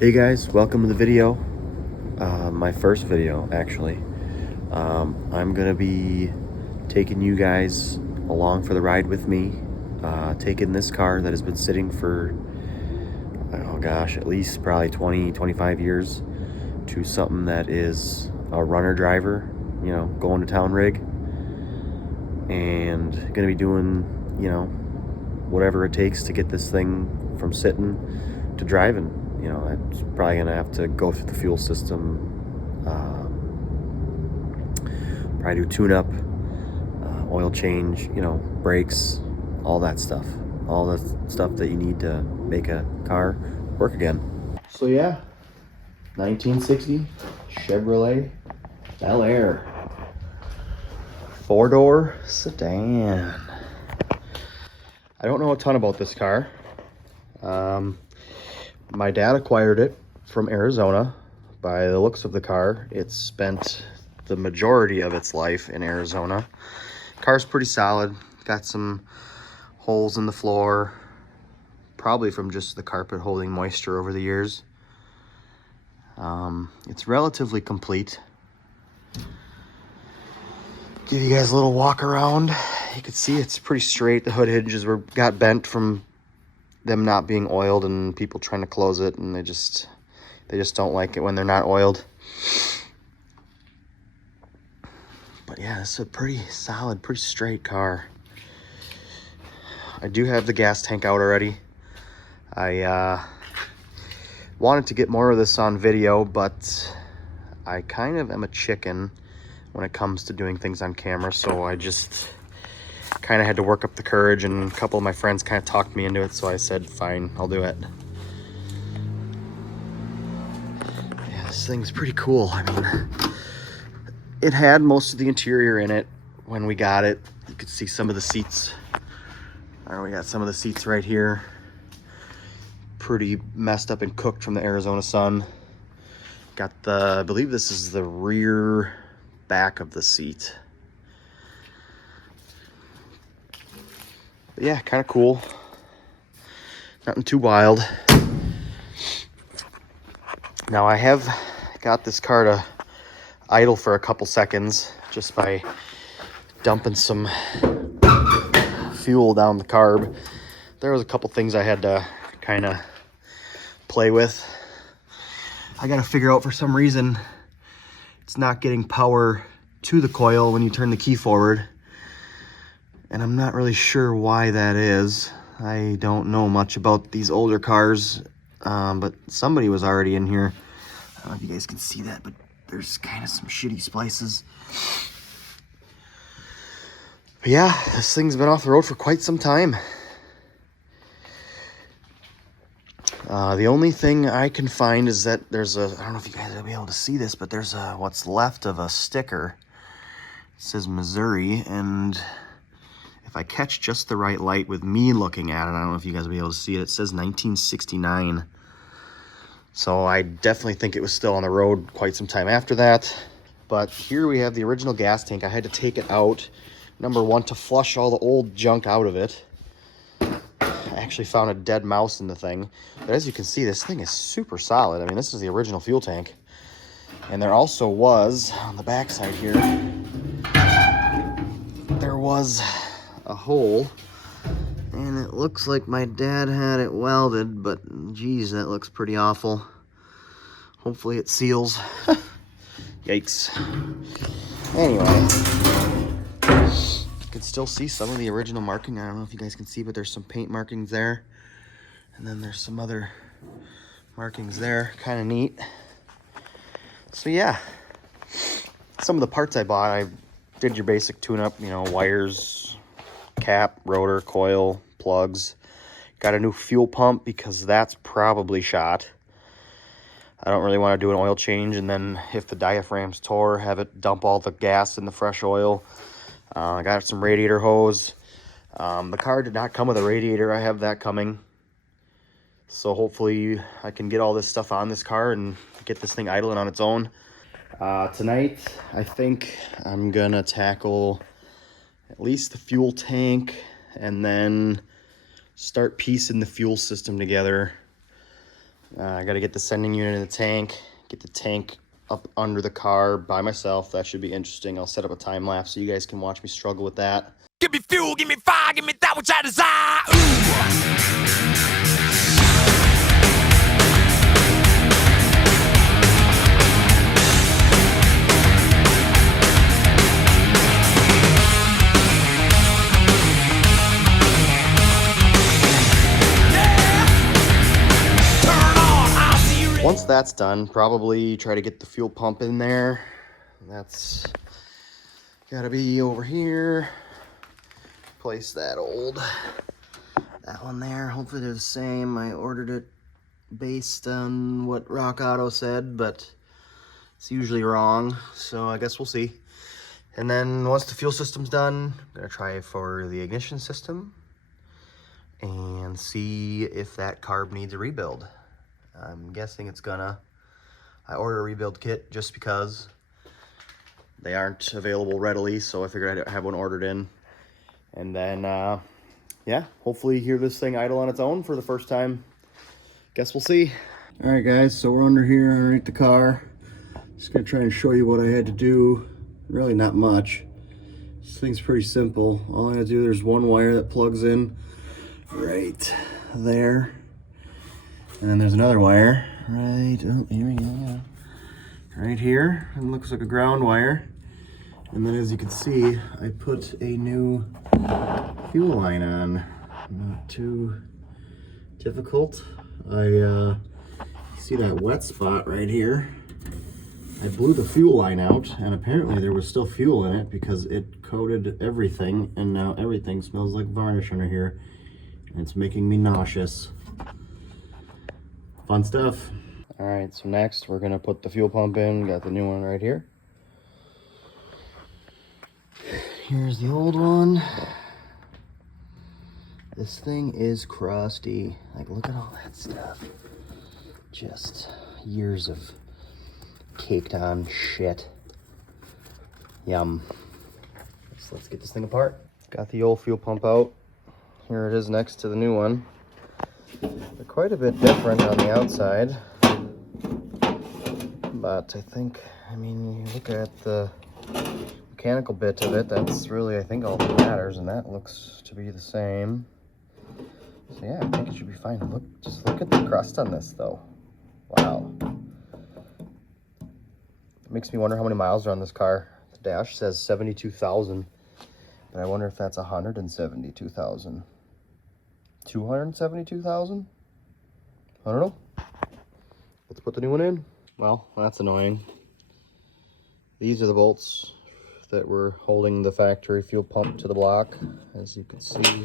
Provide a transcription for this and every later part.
Hey guys, welcome to the video. My first video, actually. I'm gonna be taking you guys along for the ride with me, taking this car that has been sitting for, oh gosh, at least probably 20, 25 years to something that is a runner driver, you know, going to town rig, and gonna be doing, you know, whatever it takes to get this thing from sitting to driving. You know, it's probably gonna have to go through the fuel system, probably do tune-up, oil change, you know, brakes, all that stuff. All the stuff that you need to make a car work again. So yeah, 1960 Chevrolet Bel Air. 4-door sedan. I don't know a ton about this car. My dad acquired it from Arizona. By the looks of the car, it's spent the majority of its life in Arizona. Car's pretty solid. Got some holes in the floor, probably from just the carpet holding moisture over the years. It's relatively complete. Give you guys a little walk around. You can see it's pretty straight. The hood hinges got bent from them not being oiled and people trying to close it, and they just don't like it when they're not oiled. But yeah, it's a pretty solid, pretty straight car. I do have the gas tank out already. I wanted to get more of this on video, but I kind of am a chicken when it comes to doing things on camera, so I just kind of had to work up the courage, and a couple of my friends kind of talked me into it, so I said, fine, I'll do it. Yeah, this thing's pretty cool. I mean, it had most of the interior in it when we got it. You could see some of the seats. We got some of the seats right here. Pretty messed up and cooked from the Arizona sun. Got I believe this is the rear back of the seat. But yeah, kind of cool. Nothing too wild. Now I have got this car to idle for a couple seconds just by dumping some fuel down the carb. There was a couple things I had to kind of play with. I got to figure out, for some reason, it's not getting power to the coil when you turn the key forward. And I'm not really sure why that is. I don't know much about these older cars, but somebody was already in here. I don't know if you guys can see that, but there's kind of some shitty splices. But yeah, this thing's been off the road for quite some time. The only thing I can find is that there's I don't know if you guys will be able to see this, but there's what's left of a sticker. It says Missouri, and if I catch just the right light with me looking at it, I don't know if you guys will be able to see it, it says 1969. So I definitely think it was still on the road quite some time after that. But here we have the original gas tank. I had to take it out, number one, to flush all the old junk out of it. I actually found a dead mouse in the thing. But as you can see, this thing is super solid. I mean, this is the original fuel tank. And there also was, on the back side here, there was a hole. And it looks like my dad had it welded, but geez, that looks pretty awful. Hopefully it seals. Yikes. Anyway, you can still see some of the original marking. I don't know if you guys can see, but there's some paint markings there. And then there's some other markings there. Kind of neat. So yeah, some of the parts I bought, I did your basic tune-up, you know, wires, cap, rotor, coil, plugs. Got a new fuel pump because that's probably shot. I don't really want to do an oil change, and then if the diaphragm's tore, have it dump all the gas in the fresh oil. I got some radiator hose. The car did not come with a radiator. I have that coming. So hopefully I can get all this stuff on this car and get this thing idling on its own. Tonight, I think I'm gonna tackle at least the fuel tank and then start piecing the fuel system together. I got to get the sending unit in the tank, get the tank up under the car by myself. That should be interesting. I'll set up a time lapse so you guys can watch me struggle with that. Give me fuel, give me fire, give me that which I desire. Ooh. Once that's done, probably try to get the fuel pump in there. That's gotta be over here. Place that one there. Hopefully they're the same. I ordered it based on what Rock Auto said, but it's usually wrong, so I guess we'll see. And then once the fuel system's done, I'm gonna try for the ignition system and see if that carb needs a rebuild. I'm guessing it's gonna. I ordered a rebuild kit just because they aren't available readily, so I figured I'd have one ordered in. And then, yeah, hopefully hear this thing idle on its own for the first time. Guess we'll see. All right, guys, so we're under here underneath the car. Just gonna try and show you what I had to do. Really not much. This thing's pretty simple. All I gotta do, there's one wire that plugs in right there. And then there's another wire right, oh, here we go, right here. It looks like a ground wire. And then as you can see, I put a new fuel line on. Not too difficult. I see that wet spot right here. I blew the fuel line out, and apparently there was still fuel in it because it coated everything, and now everything smells like varnish under here. And it's making me nauseous. Fun stuff. All right, so next we're gonna put the fuel pump in. Got the new one right here. Here's the old one. This thing is crusty. Like, look at all that stuff. Just years of caked on shit. Yum. So let's get this thing apart. Got the old fuel pump out. Here it is next to the new one. They're quite a bit different on the outside, but I think, I mean, you look at the mechanical bit of it, that's really, I think, all that matters, and that looks to be the same. So yeah, I think it should be fine. Look, just look at the crust on this, though. Wow. It makes me wonder how many miles are on this car. The dash says 72,000, but I wonder if that's 172,000. 272,000? I don't know. Let's put the new one in. Well, that's annoying. These are the bolts that were holding the factory fuel pump to the block. As you can see,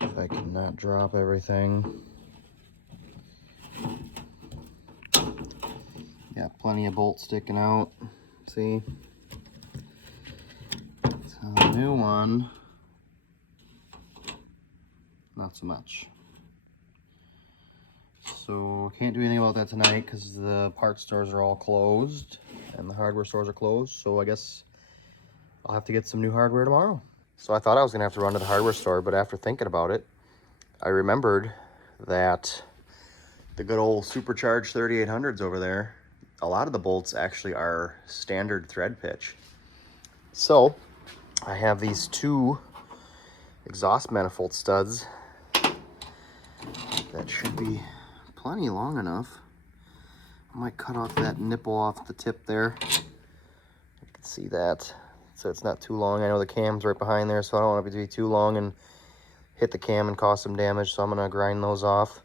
if I can not drop everything. Got plenty of bolts sticking out. See? So the new one, not so much. So can't do anything about that tonight because the parts stores are all closed and the hardware stores are closed. So I guess I'll have to get some new hardware tomorrow. So I thought I was gonna have to run to the hardware store, but after thinking about it, I remembered that the good old supercharged 3800s over there, a lot of the bolts actually are standard thread pitch. So I have these two exhaust manifold studs that should be plenty long enough. I might cut off that nipple off the tip there. You can see that. So it's not too long. I know the cam's right behind there, so I don't want it to be too long and hit the cam and cause some damage. So I'm gonna grind those off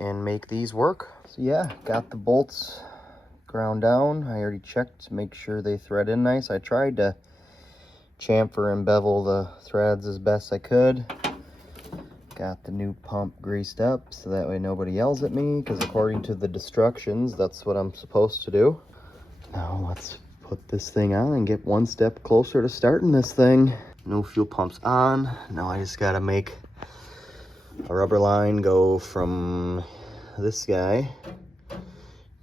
and make these work. So yeah, got the bolts ground down. I already checked to make sure they thread in nice. I tried to chamfer and bevel the threads as best I could. Got the new pump greased up so that way nobody yells at me, because according to the instructions, that's what I'm supposed to do. Now let's put this thing on and get one step closer to starting this thing. No fuel pumps on. Now I just gotta make a rubber line go from this guy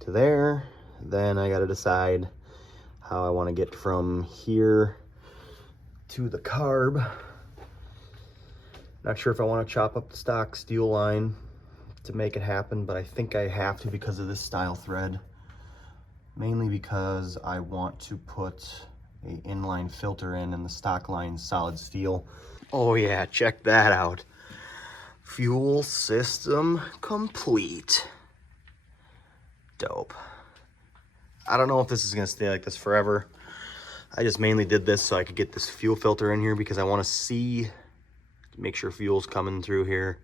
to there. Then I gotta decide how I want to get from here to the carb. Not sure if I want to chop up the stock steel line, to make it happen, but I think I have to because of this style thread. Mainly because I want to put a inline filter in the stock line solid steel. Oh yeah, check that out. Fuel system complete. Dope. I don't know if this is gonna stay like this forever. I just mainly did this so I could get this fuel filter in here because I want to see, make sure fuel's coming through here.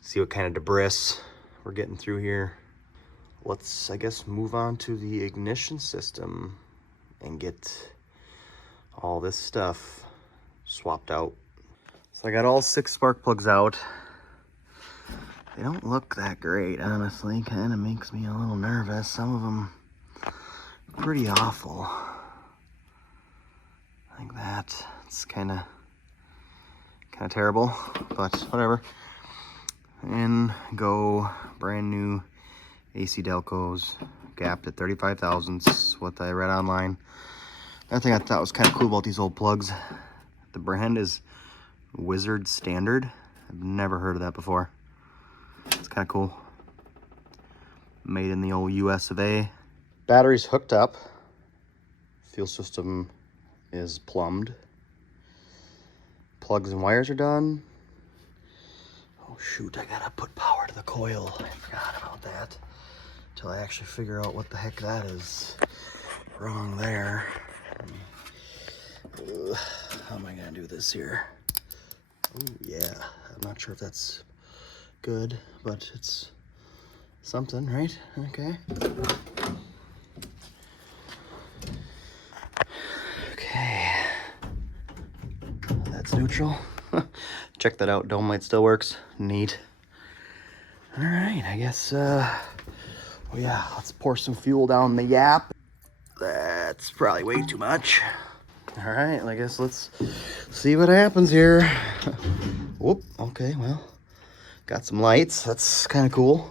See what kind of debris we're getting through here. Let's, I guess, move on to the ignition system and get all this stuff swapped out. So I got all 6 spark plugs out. They don't look that great, honestly. Kind of makes me a little nervous. Some of them pretty awful. Like that. It's kind of terrible, but whatever. And go brand new AC Delcos, gapped at 35 thousandths, what I read online. Another thing I thought was kind of cool about these old plugs, the brand is Wizard Standard. I've never heard of that before. It's kind of cool. Made in the old US of A. Battery's hooked up. Fuel system is plumbed. Plugs and wires are done. Oh shoot, I gotta put power to the coil. I forgot about that. Until I actually figure out what the heck that is wrong there. How am I gonna do this here? Oh yeah, I'm not sure if that's good, but it's something, right? Okay. Okay. That's neutral. Check that out, dome light still works. Neat. All right, I guess, oh yeah, let's pour some fuel down the yap. That's probably way too much. All right, I guess let's see what happens here. Whoop, okay, well, got some lights. That's kind of cool.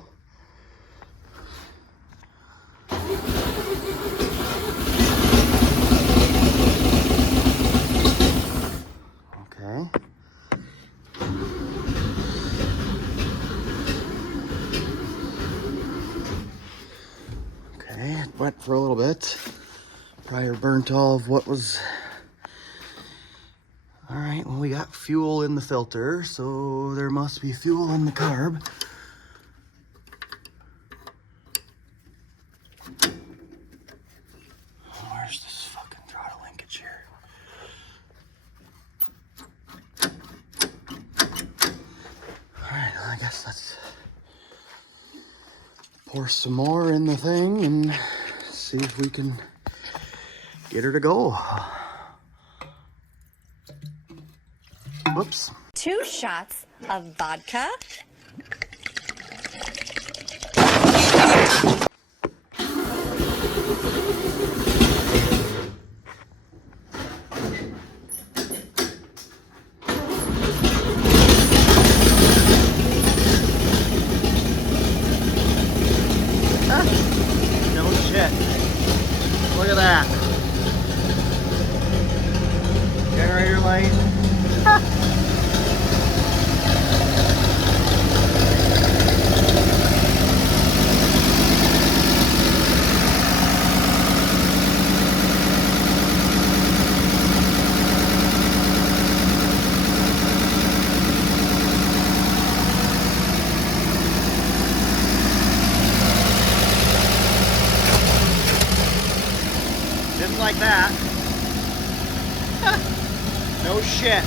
Okay. Okay, it went for a little bit. Probably burnt all of what was. All right, well, we got fuel in the filter, so there must be fuel in the carb. Where's this fucking throttle linkage here? All right, well, I guess let's pour some more in the thing and see if we can get her to go. Whoops. 2 shots of vodka. No shit. Look at that. Generator light. Didn't like that. No shit.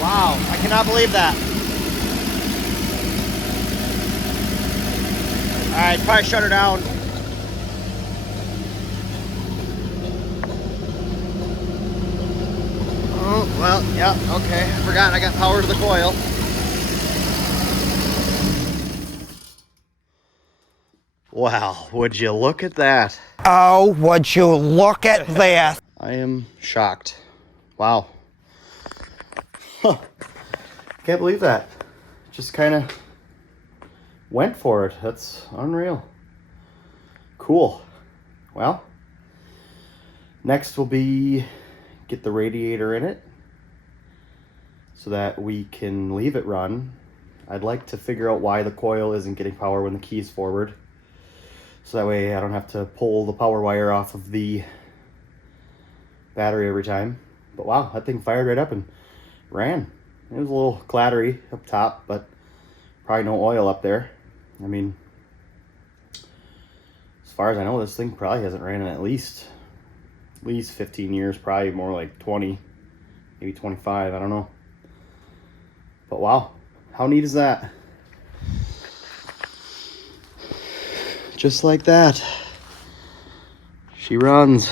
Wow, I cannot believe that. All right, probably shut her down. Oh, well, yeah, okay. I forgot I got power to the coil. Wow, would you look at that? Oh, would you look at this? I am shocked. Wow. Huh. Can't believe that. Just kind of went for it. That's unreal. Cool. Well, next will be get the radiator in it so that we can leave it run. I'd like to figure out why the coil isn't getting power when the key is forward. So that way I don't have to pull the power wire off of the battery every time. But wow, that thing fired right up and ran. It was a little clattery up top, but probably no oil up there. I mean, as far as I know, this thing probably hasn't ran in at least 15 years, probably more like 20, maybe 25, I don't know. But wow, how neat is that? Just like that, she runs.